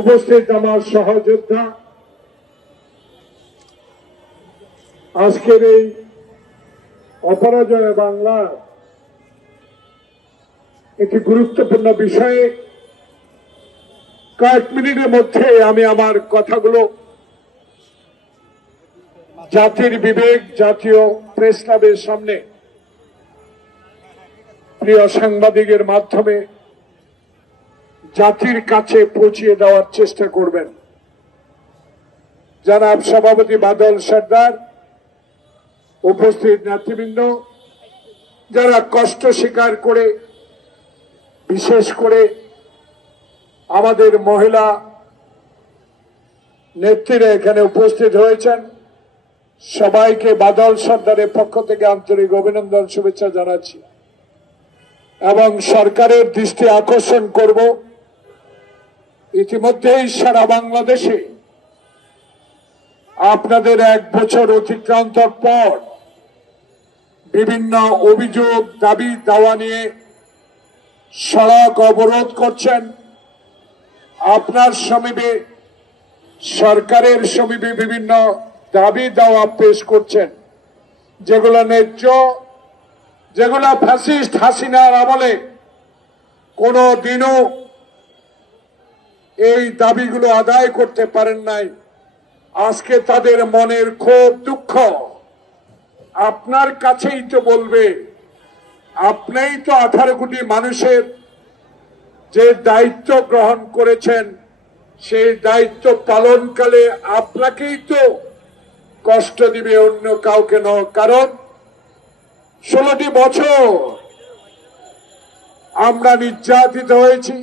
উপস্থিত আমার সহযোদ্ধা, আজকের এই অপরাজয় বাংলার একটি গুরুত্বপূর্ণ বিষয়ে কয়েক মিনিটের মধ্যে আমি আমার কথাগুলো জাতির বিবেক, জাতীয় প্রেস ক্লাবের সামনে প্রিয় সাংবাদিকের মাধ্যমে জাতির কাছে পৌঁছিয়ে দেওয়ার চেষ্টা করবেন। জনাব সভাপতি বাদল সরদার, উপস্থিত নেতৃবৃন্দ, যারা কষ্ট স্বীকার করে বিশেষ করে আমাদের মহিলা নেত্রীরা এখানে উপস্থিত হয়েছেন, সবাইকে বাদল সরদারের পক্ষ থেকে আন্তরিক অভিনন্দন, শুভেচ্ছা জানাচ্ছি এবং সরকারের দৃষ্টি আকর্ষণ করব, ইতিমধ্যেই সারা বাংলাদেশে আপনাদের 1 বছর অতিক্রান্তর পর বিভিন্ন অভিযোগ, দাবি দাওয়া নিয়ে সড়ক অবরোধ করছেন। আপনার সমীপে, সরকারের সমীপে বিভিন্ন দাবি দাওয়া পেশ করছেন, যেগুলো ন্যায্য, যেগুলো ফ্যাসিস্ট হাসিনার আমলে কোনো দিনও এই দাবিগুলো আদায় করতে পারেন নাই। আজকে তাদের মনের ক্ষোভ, দুঃখ আপনার কাছেই তো বলবে। আপনিই তো 18 কোটি মানুষের যে দায়িত্ব গ্রহণ করেছেন, সেই দায়িত্ব পালনকালে আপনাকেই তো কষ্ট দিবে, অন্য কাউকে নয়। কারণ 16টি বছর আমরা নির্যাতিত হয়েছি,